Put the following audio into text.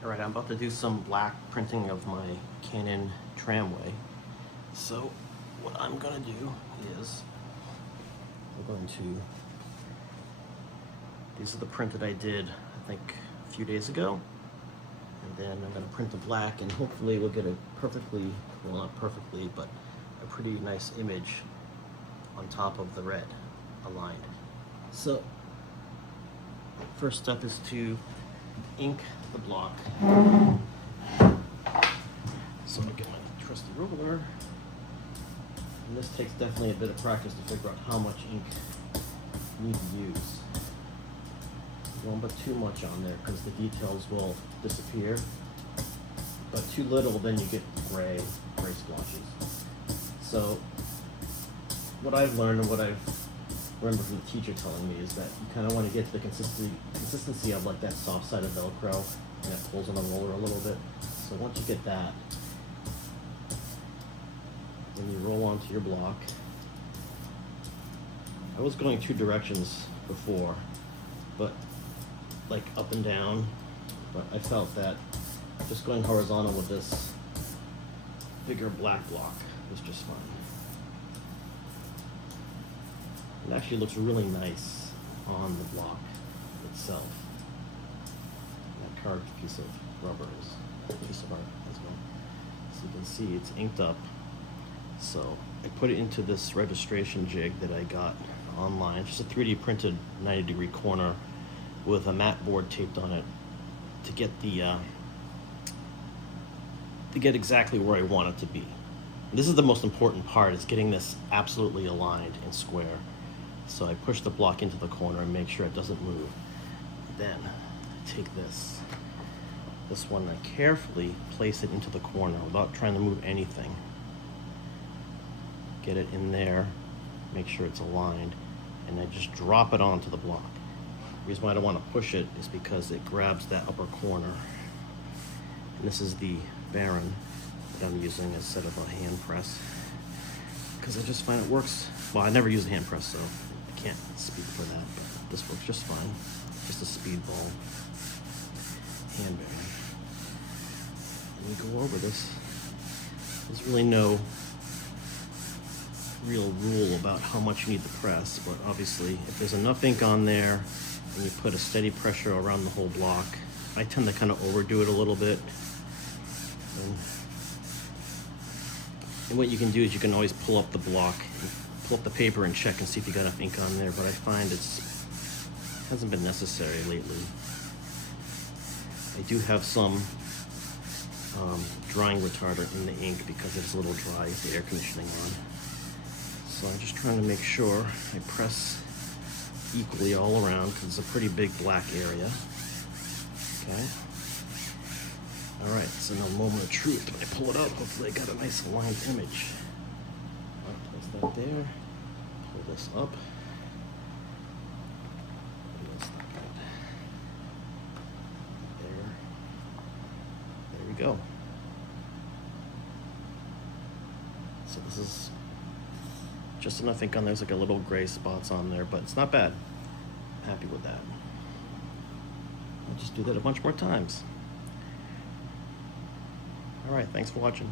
All right, I'm about to do some black printing of my Canon Tramway. So what I'm gonna do is these are the print that I did, I think, a few days ago. And then I'm gonna print the black and hopefully we'll get a perfectly, well not perfectly, but a pretty nice image on top of the red aligned. So first step is to ink the block. So I'll get my trusty ruler. And this takes definitely a bit of practice to figure out how much ink you need to use. You won't put too much on there because the details will disappear. But too little, then you get gray splotches. So what I've learned and what I've remember from the teacher telling me is that you kind of want to get to the consistency of like that soft side of Velcro, and it pulls on the roller a little bit. So once you get that, then you roll onto your block. I was going two directions before, but like up and down, but I felt that just going horizontal with this bigger black block was just fine. It actually looks really nice on the block itself. That carved piece of rubber is a piece of art as well. So you can see it's inked up. So I put it into this registration jig that I got online. It's just a 3D printed 90-degree corner with a mat board taped on it to get the exactly where I want it to be. And this is the most important part, is getting this absolutely aligned and square. So I push the block into the corner and make sure it doesn't move. Then I take this one, and I carefully place it into the corner without trying to move anything. Get it in there, make sure it's aligned, and I just drop it onto the block. The reason why I don't want to push it is because it grabs that upper corner. And this is the Baron that I'm using instead of a hand press, because I just find it works. Well, I never use a hand press, so I can't speak for that, but this works just fine. Just a speedball hand bearing. And we go over this. There's really no real rule about how much you need to press, but obviously if there's enough ink on there and you put a steady pressure around the whole block, I tend to kind of overdo it a little bit. And what you can do is you can always pull up the block, pull up the paper and check and see if you got enough ink on there, but I find it hasn't been necessary lately. I do have some drying retardant in the ink because it's a little dry with the air conditioning on. So I'm just trying to make sure I press equally all around because it's a pretty big black area. Okay. All right, so now moment of truth. When I pull it out, hopefully I got a nice aligned image. I'll place that there, pull this up. There we go. So this is just enough ink on there. There's like a little gray spots on there, but it's not bad. I'm happy with that. I'll just do that a bunch more times. All right, thanks for watching.